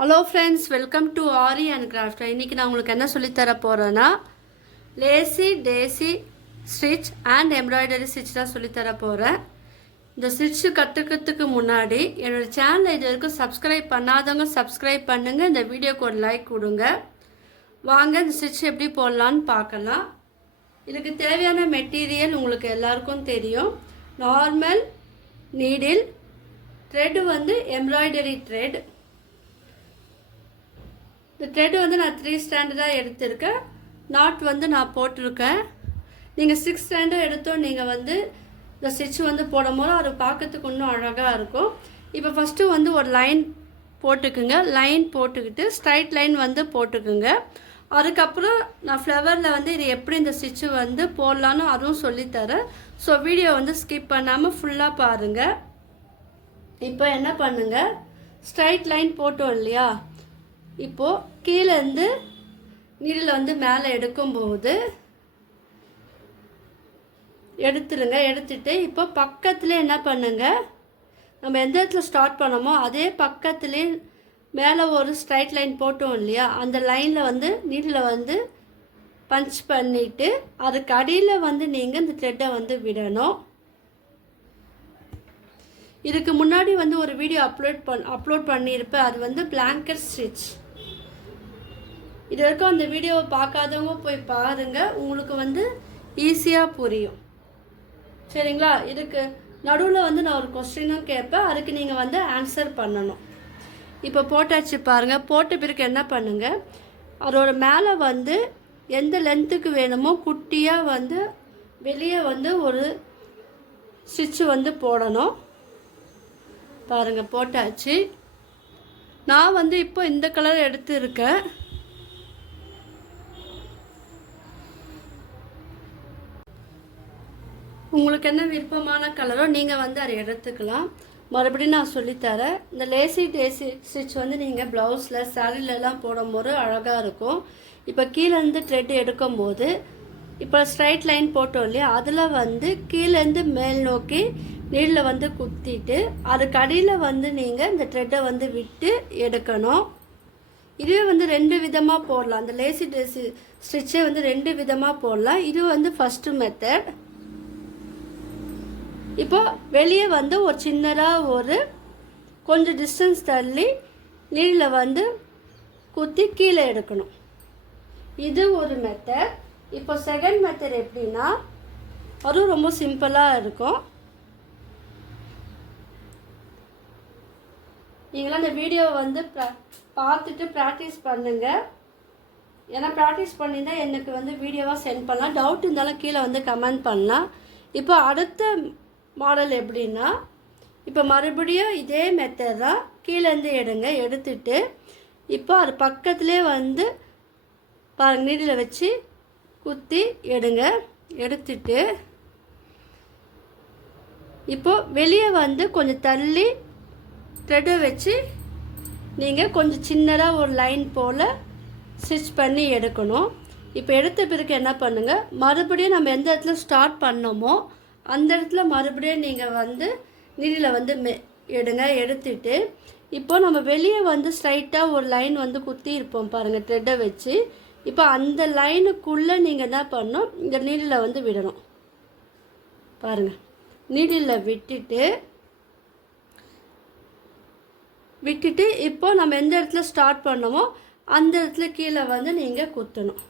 Hello friends, welcome to aari and craft. இன்றைக்கி நான் உங்களுக்கு என்ன சொல்லித்தர போகிறேன்னா lazy daisy stitch and embroidery stitch தான் சொல்லித்தர போகிறேன். இந்த ஸ்டிச்சு கற்றுக்கிறதுக்கு முன்னாடி என்னோடய சேனலை இது வரைக்கும் சப்ஸ்கிரைப் பண்ணாதவங்க சப்ஸ்கிரைப் பண்ணுங்கள். இந்த வீடியோக்கு ஒரு லைக் கொடுங்க. வாங்க இந்த ஸ்டிச் எப்படி போடலான்னு பார்க்கலாம். இதுக்கு தேவையான மெட்டீரியல் உங்களுக்கு எல்லாருக்கும் தெரியும். நார்மல் நீடில், த்ரெட் வந்து எம்ப்ராய்டரி த்ரெட். இந்த த்ரெட் வந்து நான் 3 ஸ்டாண்டர்டாக எடுத்திருக்கேன். நாட் வந்து நான் போட்டிருக்கேன். நீங்கள் 6 ஸ்டாண்டர்ட் எடுத்தோம் நீங்கள் வந்து இந்த ஸ்டிச் வந்து போடும் போது அது பார்க்கறதுக்கு இன்னும் அழகாக இருக்கும். இப்போ ஃபஸ்ட்டு வந்து ஒரு லைன் போட்டுக்குங்க. லைன் போட்டுக்கிட்டு ஸ்ட்ரைட் லைன் வந்து போட்டுக்குங்க. அதுக்கப்புறம் நான் ஃப்ளவரில் வந்து இது எப்படி இந்த ஸ்டிச்சு வந்து போடலான்னு அதுவும் சொல்லித்தரேன். ஸோ வீடியோ வந்து ஸ்கிப் பண்ணாமல் ஃபுல்லாக பாருங்கள். இப்போ என்ன பண்ணுங்கள், ஸ்ட்ரைட் லைன் போட்டோம் இல்லையா, இப்போது கீழேருந்து நீடில் வந்து மேலே எடுக்கும்போது எடுத்துருங்க. எடுத்துட்டு இப்போ பக்கத்தில் என்ன பண்ணுங்கள், நம்ம எந்த இடத்துல ஸ்டார்ட் பண்ணோமோ அதே பக்கத்துலேயே மேலே ஒரு ஸ்ட்ரைட் லைன் போட்டோம் இல்லையா, அந்த லைனில் வந்து நீடில் வந்து பஞ்ச் பண்ணிவிட்டு அதுக்கு அடியில் வந்து நீங்கள் இந்த த்ரெட்டை வந்து விடணும். இதுக்கு முன்னாடி வந்து ஒரு வீடியோ அப்லோட் பண்ணியிருப்பேன். அது வந்து பிளாங்கெட் ஸ்டிச். இது வரைக்கும் அந்த வீடியோவை பார்க்காதவங்க போய் பாருங்கள், உங்களுக்கு வந்து ஈஸியாக புரியும். சரிங்களா? இதுக்கு நடுவில் வந்து நான் ஒரு கொஸ்டினும் கேட்பேன், அதுக்கு நீங்கள் வந்து ஆன்சர் பண்ணணும். இப்போ போட்டாச்சு பாருங்கள். போட்ட பிறகு என்ன பண்ணுங்கள், அதோட மேலே வந்து எந்த லென்த்துக்கு வேணுமோ குட்டியாக வந்து வெளியே வந்து ஒரு ஸ்டிச்சு வந்து போடணும். பாருங்கள், போட்டாச்சு. நான் வந்து இப்போ இந்த கலர் எடுத்துருக்கேன். உங்களுக்கு என்ன விருப்பமான கலரோ நீங்கள் வந்து அதை எடுத்துக்கலாம். மறுபடியும் நான் சொல்லித்தரேன். இந்த லேசி டேசி ஸ்டிச் வந்து நீங்கள் ப்ளவுஸில் சாரீலெலாம் போடும்போது அழகாக இருக்கும். இப்போ கீழேருந்து த்ரெட் எடுக்கும்போது இப்போ ஸ்ட்ரைட் லைன் போட்டோம் இல்லையா, அதில் வந்து கீழேருந்து மேல் நோக்கி நீடில் வந்து குத்திட்டு அதுக்கு அடியில் வந்து நீங்கள் இந்த த்ரெட்டை வந்து விட்டு எடுக்கணும். இதுவே வந்து 2 விதமாக போடலாம். அந்த லேசி டேசி ஸ்டிச்சை வந்து 2 விதமாக போடலாம். இது வந்து ஃபஸ்ட்டு மெத்தட். இப்போ வெளியே வந்து ஒரு சின்னதாக ஒரு கொஞ்சம் டிஸ்டன்ஸ் தள்ளி நீடில் வந்து குத்தி கீழே எடுக்கணும். இது ஒரு மெத்தட். இப்போ செகண்ட் மெத்தட் எப்படின்னா, அதுவும் ரொம்ப சிம்பிளாக இருக்கும். நீங்களாம் இந்த வீடியோவை வந்து பார்த்துட்டு ப்ராக்டிஸ் பண்ணுங்கள். ஏன்னா ப்ராக்டிஸ் பண்ணினா எனக்கு வந்து வீடியோவாக சென்ட் பண்ணலாம். டவுட் இருந்தாலும் கீழே வந்து கமெண்ட் பண்ணலாம். இப்போ அடுத்த மாடல் எப்படின்னா, இப்போ மறுபடியும் இதே மெத்தட் தான். கீழேருந்து எடுங்க. எடுத்துட்டு இப்போ அது பக்கத்துலேயே வந்து பாருங்கள், நீடில் வச்சு குத்தி எடுங்க. எடுத்துட்டு இப்போது வெளியே வந்து கொஞ்சம் தள்ளி த்ரெட்டை வச்சு நீங்கள் கொஞ்சம் சின்னதாக ஒரு லைன் போல் ஸ்டிச் பண்ணி எடுக்கணும். இப்போ எடுத்த பிறகு என்ன பண்ணுங்கள், மறுபடியும் நம்ம எந்த இடத்துல ஸ்டார்ட் பண்ணோமோ அந்த இடத்துல மறுபடியும் நீங்கள் வந்து நீடில் வந்து எடுங்க. எடுத்துட்டு இப்போ நம்ம வெளியே வந்து ஸ்ட்ரைட்டாக ஒரு லைன் வந்து குத்தி இருப்போம் பாருங்கள் த்ரெட்டை வச்சு. இப்போ அந்த லைனுக்குள்ளே நீங்கள் என்ன பண்ணணும், இந்த நீடில் வந்து விடணும். பாருங்கள், நீடில் விட்டுட்டு இப்போ நம்ம எந்த இடத்துல ஸ்டார்ட் பண்ணோமோ அந்த இடத்துல கீழே வந்து நீங்கள் குத்தணும்.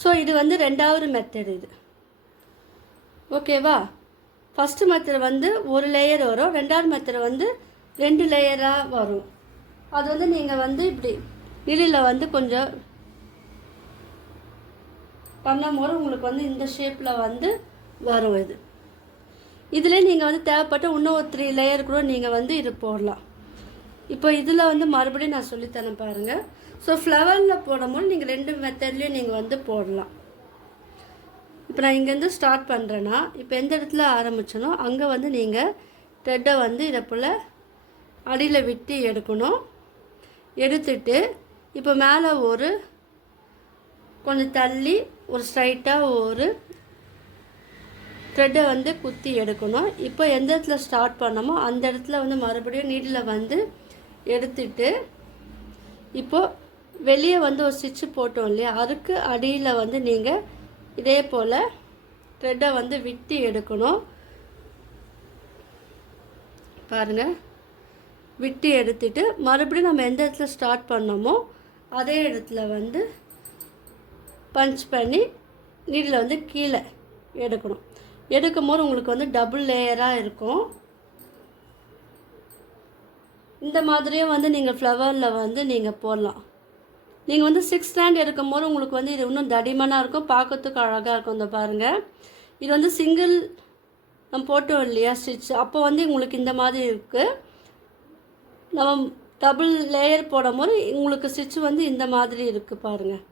ஸோ இது வந்து 2வது மெத்தட். இது ஓகேவா? ஃபஸ்ட்டு மெத்தட் வந்து ஒரு லேயர் வரும். 2வது மெத்தட் வந்து 2 லேயராக வரும். அது வந்து நீங்கள் வந்து இப்படி நீடில் வந்து கொஞ்சம் பண்ணும்போது உங்களுக்கு வந்து இந்த ஷேப்பில் வந்து வரும். இதில் நீங்கள் வந்து தேவைப்பட்ட இன்னும் ஒரு 3 லேயர் கூட நீங்கள் வந்து இது போடலாம். இப்போ இதில் வந்து மறுபடியும் நான் சொல்லித்தரேன் பாருங்கள். ஸோ ஃப்ளவரில் போடும்போது நீங்கள் 2 மெத்தட்லேயும் நீங்கள் வந்து போடலாம். இப்போ நான் இங்கேருந்து ஸ்டார்ட் பண்ணுறேன்னா, இப்போ எந்த இடத்துல ஆரம்பிச்சனோ அங்கே வந்து நீங்கள் த்ரெட்டை வந்து இதை போல் அடியில் விட்டு எடுக்கணும். எடுத்துட்டு இப்போ மேலே ஒரு கொஞ்சம் தள்ளி ஒரு ஸ்ட்ரைட்டாக ஒரு த்ரெட்டை வந்து குத்தி எடுக்கணும். இப்போ எந்த இடத்துல ஸ்டார்ட் பண்ணோமோ அந்த இடத்துல வந்து மறுபடியும் நீடில் வந்து எடுத்துட்டு இப்போது வெளியே வந்து ஒரு ஸ்டிச்சு போட்டோம் இல்லையா, அதுக்கு அடியில் வந்து நீங்கள் இதே போல் த்ரெட்டை வந்து விட்டு எடுக்கணும். பாருங்கள், விட்டு எடுத்துட்டு மறுபடியும் நம்ம எந்த இடத்துல ஸ்டார்ட் பண்ணோமோ அதே இடத்துல வந்து பஞ்ச் பண்ணி நீடில் வந்து கீழே எடுக்கணும். எடுக்கும் போது உங்களுக்கு வந்து டபுள் லேயராக இருக்கும். இந்த மாதிரியும் வந்து நீங்கள் ஃப்ளவரில் வந்து நீங்கள் போடலாம். நீங்கள் வந்து 6 ஸ்டாண்ட் எடுக்கும் போது உங்களுக்கு வந்து இது இன்னும் தடிமனாக இருக்கும், பார்க்கறதுக்கு அழகாக இருக்கும். இந்த பாருங்கள், இது வந்து சிங்கிள் நம்ம போட்டோம் இல்லையா ஸ்டிச், அப்போ வந்து உங்களுக்கு இந்த மாதிரி இருக்குது. நம்ம டபுள் லேயர் போடும் போது உங்களுக்கு ஸ்டிச் வந்து இந்த மாதிரி இருக்குது பாருங்கள்.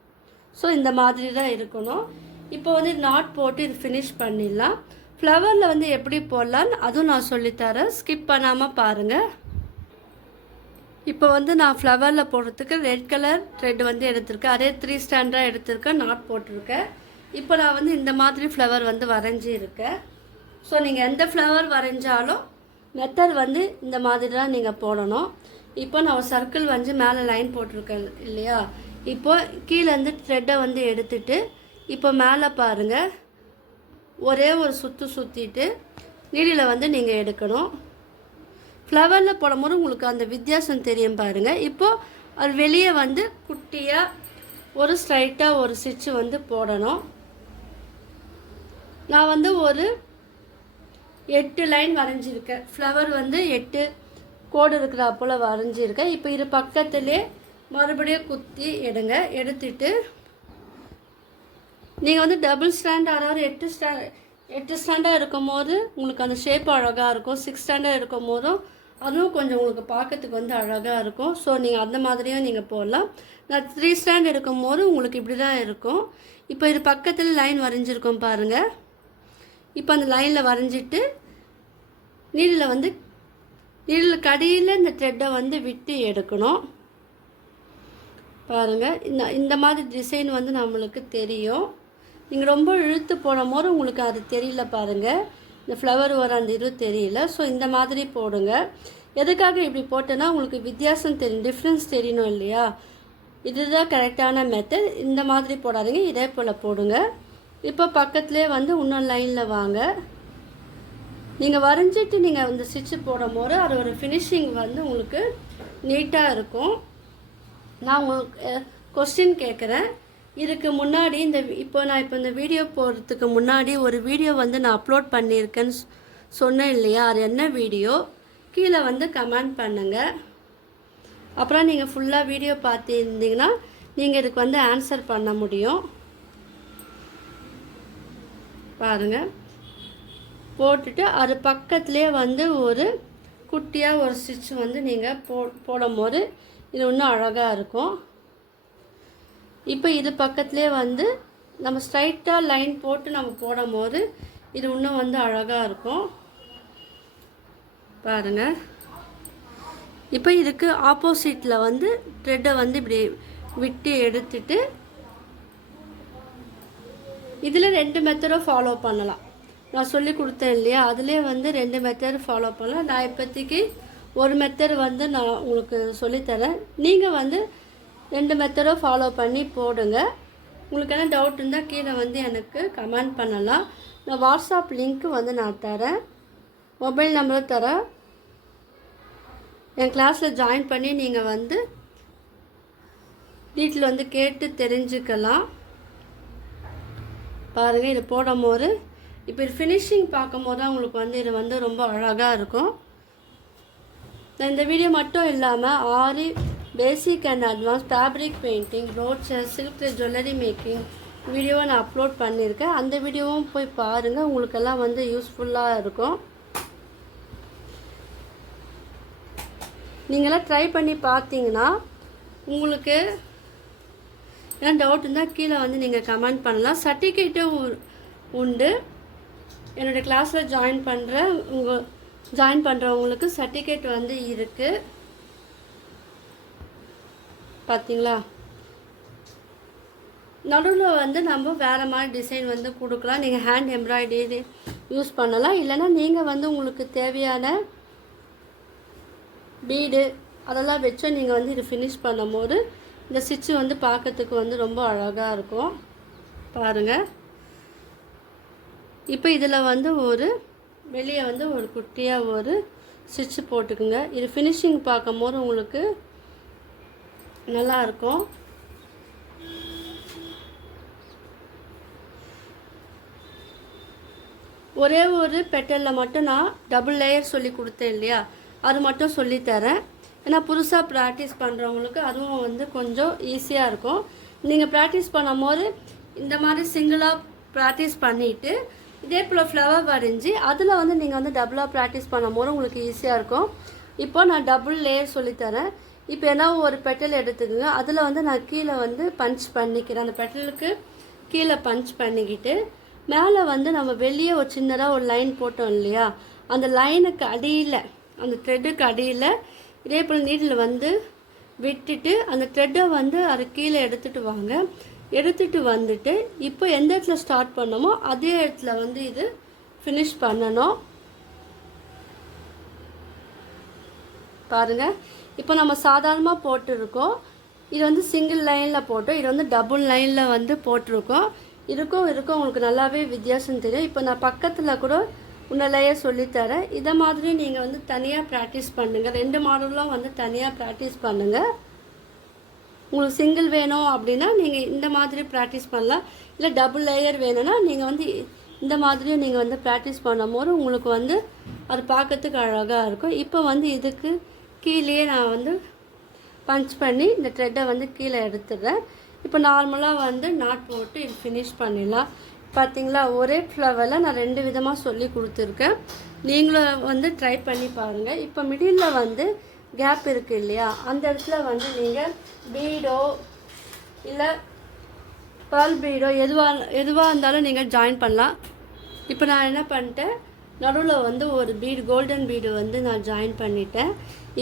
ஸோ இந்த மாதிரி தான் இருக்கணும். இப்போ வந்து நாட் போட்டு இது ஃபினிஷ் பண்ணிடலாம். ஃப்ளவரில் வந்து எப்படி போடலான்னு அதுவும் நான் சொல்லித்தரேன், ஸ்கிப் பண்ணாமல் பாருங்கள். இப்போ வந்து நான் ஃப்ளவரில் போடுறதுக்கு ரெட் கலர் த்ரெட் வந்து எடுத்திருக்கேன், அதே 3 ஸ்டாண்டாக எடுத்திருக்கேன், நாட் போட்டிருக்கேன். இப்போ நான் வந்து இந்த மாதிரி ஃப்ளவர் வந்து வரைஞ்சி இருக்கேன். ஸோ நீங்கள் எந்த ஃப்ளவர் வரைஞ்சாலும் மெத்தட் வந்து இந்த மாதிரி தான் நீங்கள் போடணும். இப்போ நான் ஒரு சர்க்கிள் வந்து மேலே லைன் போட்டிருக்கேன் இல்லையா, இப்போ கீழேருந்து த்ரெட்டை வந்து எடுத்துட்டு இப்போ மேலே பாருங்கள் ஒரே ஒரு சுற்றிட்டு நீடில் வந்து நீங்கள் எடுக்கணும். ஃப்ளவரில் போடும்போது உங்களுக்கு அந்த வித்தியாசம் தெரியும் பாருங்கள். இப்போது அது வெளியே வந்து குட்டியாக ஒரு ஸ்ட்ரைட்டாக ஒரு ஸ்டிச்சு வந்து போடணும். நான் வந்து ஒரு 8 லைன் வரைஞ்சிருக்கேன். ஃப்ளவர் வந்து 8 கோடு இருக்கிறா போல் வரைஞ்சிருக்கேன். இப்போ இது பக்கத்துலேயே மறுபடியும் குத்தி எடுங்க. எடுத்துட்டு நீங்கள் வந்து டபுள் ஸ்டாண்ட், அதாவது 8 ஸ்டாண்டாக இருக்கும் போது உங்களுக்கு அந்த ஷேப் அழகாக இருக்கும். 6 ஸ்டாண்டாக இருக்கும் போதும் அதுவும் கொஞ்சம் உங்களுக்கு பார்க்கறதுக்கு வந்து அழகாக இருக்கும். ஸோ நீங்கள் அந்த மாதிரியும் நீங்கள் போடலாம். நான் 3 ஸ்டாண்ட் எடுக்கும் போது உங்களுக்கு இப்படி தான் இருக்கும். இப்போ இது பக்கத்தில் லைன் வரைஞ்சிருக்கோம் பாருங்கள். இப்போ அந்த லைனில் வரைஞ்சிட்டு நீடில் கடியில் இந்த த்ரெட்டை வந்து விட்டு எடுக்கணும். பாருங்கள், இந்த மாதிரி டிசைன் வந்து நம்மளுக்கு தெரியும். நீங்கள் ரொம்ப இழுத்து போடும் போது உங்களுக்கு அது தெரியல பாருங்கள், இந்த ஃப்ளவர் வர அந்த இது தெரியல. ஸோ இந்த மாதிரி போடுங்க. எதுக்காக இப்படி போட்டேன்னா உங்களுக்கு வித்தியாசம் தெரியும், டிஃப்ரென்ஸ் தெரியணும் இல்லையா. இதுதான் கரெக்டான மெத்தட். இந்த மாதிரி போடாதீங்க, இதே போல் போடுங்க. இப்போ பக்கத்துலேயே வந்து இன்னொரு லைனில் வாங்க. நீங்கள் வரைஞ்சிட்டு நீங்கள் இந்த ஸ்டிச்சு போடும் போது அது ஒரு ஃபினிஷிங் வந்து உங்களுக்கு நீட்டாக இருக்கும். நான் உங்களுக்கு கொஸ்டின் கேட்குறேன். இதுக்கு முன்னாடி நான் இப்போ இந்த வீடியோ போடுறதுக்கு முன்னாடி ஒரு வீடியோ வந்து நான் அப்லோட் பண்ணியிருக்கேன்னு சொன்னேன் இல்லையா, அது என்ன வீடியோ கீழே வந்து கமெண்ட் பண்ணுங்கள். அப்புறம் நீங்கள் ஃபுல்லாக வீடியோ பார்த்துருந்தீங்கன்னா நீங்கள் இதுக்கு வந்து ஆன்சர் பண்ண முடியும். பாருங்கள், போட்டுட்டு அது பக்கத்துலேயே வந்து ஒரு குட்டியாக ஒரு ஸ்டிச் வந்து நீங்கள் போடும் போது இது இன்னும் அழகாக இருக்கும். இப்போ இது பக்கத்துலேயே வந்து நம்ம ஸ்ட்ரைட்டாக லைன் போட்டு நம்ம போடும் போது இது இன்னும் வந்து அழகாக இருக்கும். பாருங்கள், இப்போ இதுக்கு ஆப்போசிட்டில் வந்து த்ரெட்டை வந்து இப்படி விட்டு எடுத்துட்டு இதில் 2 மெத்தடும் ஃபாலோ பண்ணலாம். நான் சொல்லி கொடுத்தேன் இல்லையா, அதுலேயே வந்து 2 மெத்தட் ஃபாலோ பண்ணலாம். நான் இப்போதைக்கு ஒரு மெத்தட் வந்து நான் உங்களுக்கு சொல்லித்தரேன். நீங்கள் வந்து 2 மெத்தடும் ஃபாலோ பண்ணி போடுங்க. உங்களுக்கு என்ன டவுட் இருந்தால் கீழே வந்து எனக்கு கமெண்ட் பண்ணலாம். நான் வாட்ஸ்அப் லிங்க்கு வந்து நான் தரேன், மொபைல் நம்பரும் தரேன். என் கிளாஸில் ஜாயின் பண்ணி நீங்கள் வந்து வீட்டில் வந்து கேட்டு தெரிஞ்சுக்கலாம். பாருங்கள், இது போடும் போது இப்போ இது ஃபினிஷிங் பார்க்கும் போது தான் உங்களுக்கு வந்து இது வந்து ரொம்ப அழகாக இருக்கும். நான் இந்த வீடியோ மட்டும் இல்லாமல் aari basic and advance fabric painting, ரோச்சர், சில்க் ஜுவல்லரி மேக்கிங் வீடியோவை நான் அப்லோட் பண்ணியிருக்கேன். அந்த வீடியோவும் போய் பாருங்கள், உங்களுக்கெல்லாம் வந்து யூஸ்ஃபுல்லாக இருக்கும். நீங்களாம் ட்ரை பண்ணி பார்த்தீங்கன்னா உங்களுக்கு ஏன்னா டவுட் இருந்தால் கீழே வந்து நீங்கள் கமெண்ட் பண்ணலாம். சர்டிஃபிகேட்டும் உண்டு. என்னோடய கிளாஸில் ஜாயின் பண்ணுறவங்களுக்கு சர்டிஃபிகேட் வந்து இருக்குது. பார்த்தீங்களா, நடுவில் வந்து நம்ம வேறு மாதிரி டிசைன் வந்து கொடுக்கலாம். நீங்கள் ஹேண்ட் எம்ப்ராய்டரி யூஸ் பண்ணலாம். இல்லைன்னா நீங்கள் வந்து உங்களுக்கு தேவையான பீடு அதெல்லாம் வச்சு நீங்கள் வந்து இது ஃபினிஷ் பண்ணும்போது இந்த ஸ்டிச்சு வந்து பார்க்கறதுக்கு வந்து ரொம்ப அழகாக இருக்கும். பாருங்கள். இப்போ இதில் வந்து வெளியே வந்து ஒரு குட்டியாக ஒரு ஸ்டிச்சு போட்டுக்குங்க. இது ஃபினிஷிங் பார்க்கும்போது உங்களுக்கு நல்லாயிருக்கும். ஒரே ஒரு பெட்டலில் மட்டும் நான் டபுள் லேயர் சொல்லி கொடுத்தேன் இல்லையா, அது மட்டும் சொல்லித்தரேன். ஏன்னா புதுசாக ப்ராக்டிஸ் பண்ணுறவங்களுக்கு அதுவும் வந்து கொஞ்சம் ஈஸியாக இருக்கும். நீங்கள் ப்ராக்டிஸ் பண்ணும்போது இந்த மாதிரி சிங்கிளாக ப்ராக்டிஸ் பண்ணிவிட்டு இதே போல் ஃப்ளவர் வரைஞ்சி அதில் வந்து நீங்கள் வந்து டபுளாக ப்ராக்டிஸ் பண்ணும்போது உங்களுக்கு ஈஸியாக இருக்கும். இப்போ நான் டபுள் லேயர் சொல்லித்தரேன். இப்போ என்ன ஒரு பெட்டல் எடுத்துக்கோங்க. அதில் வந்து நான் கீழே வந்து பஞ்ச் பண்ணிக்கிறேன். அந்த பெட்டலுக்கு கீழே பஞ்ச் பண்ணிக்கிட்டு மேலே வந்து நம்ம வெளியே ஒரு சின்னதாக ஒரு லைன் போட்டோம் இல்லையா, அந்த லைனுக்கு அடியில் அந்த த்ரெட்டுக்கு அடியில் இதே போல் நீடில் வந்து விட்டுட்டு அந்த த்ரெட்டை வந்து அது கீழே எடுத்துகிட்டு வாங்க. எடுத்துகிட்டு வந்துட்டு இப்போ எந்த இடத்துல ஸ்டார்ட் பண்ணோமோ அதே இடத்துல வந்து இது ஃபினிஷ் பண்ணணும். பாருங்கள். இப்போ நம்ம சாதாரணமாக போட்டிருக்கோம். இது வந்து சிங்கிள் லைனில் போட்டோம். இது வந்து டபுள் லைனில் வந்து போட்டிருக்கோம். இருக்கும் உங்களுக்கு நல்லாவே வித்தியாசம் தெரியும். இப்போ நான் பக்கத்தில் கூட உன்னையே சொல்லித்தரேன். இதை மாதிரி நீங்கள் வந்து தனியாக ப்ராக்டிஸ் பண்ணுங்கள். 2 மாடலும் வந்து தனியாக ப்ராக்டிஸ் பண்ணுங்கள். உங்களுக்கு சிங்கிள் வேணும் அப்படின்னா நீங்கள் இந்த மாதிரி ப்ராக்டிஸ் பண்ணலாம். இல்லை டபுள் லேயர் வேணும்னா நீங்கள் வந்து இந்த மாதிரியும் நீங்கள் வந்து ப்ராக்டிஸ் பண்ணும்போது உங்களுக்கு வந்து அது பார்க்கறதுக்கு அழகாக இருக்கும். இப்போ வந்து இதுக்கு கீழே நான் வந்து பஞ்ச் பண்ணி இந்த த்ரெட்டை வந்து கீழே எடுத்துடுறேன். இப்போ நார்மலாக வந்து நாட் போட்டு இது ஃபினிஷ் பண்ணிடலாம். பார்த்தீங்களா, ஒரே ஃப்ளவரில் நான் 2 விதமாக சொல்லி கொடுத்துருக்கேன். நீங்களும் வந்து ட்ரை பண்ணி பாருங்கள். இப்போ மிடில் வந்து கேப் இருக்குது இல்லையா, அந்த இடத்துல வந்து நீங்கள் பீடோ இல்லை பேர்ல் பீடோ எதுவாக இருந்தாலும் நீங்கள் ஜாயின் பண்ணலாம். இப்போ நான் என்ன பண்ணிட்டேன், நடுவில் வந்து ஒரு பீடு கோல்டன் பீடு வந்து நான் ஜாயின் பண்ணிட்டேன்.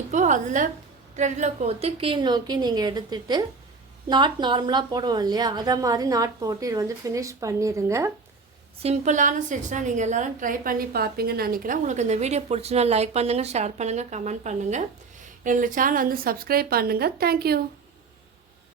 இப்போது அதில் த்ரெட்டில் கோர்த்து கீழ் நோக்கி நீங்கள் எடுத்துகிட்டு நாட் நார்மலாக போடுவோம் இல்லையா, அதை மாதிரி நாட் போட்டு இது வந்து ஃபினிஷ் பண்ணிடுங்க. சிம்பிளான ஸ்டிச்னால் நீங்கள் எல்லோரும் ட்ரை பண்ணி பார்ப்பீங்கன்னு நினைக்கிறேன். உங்களுக்கு இந்த வீடியோ பிடிச்சினா லைக் பண்ணுங்கள், ஷேர் பண்ணுங்கள், கமெண்ட் பண்ணுங்கள். என்னோடய சேனல் வந்து சப்ஸ்கிரைப் பண்ணுங்கள். தேங்க்யூ.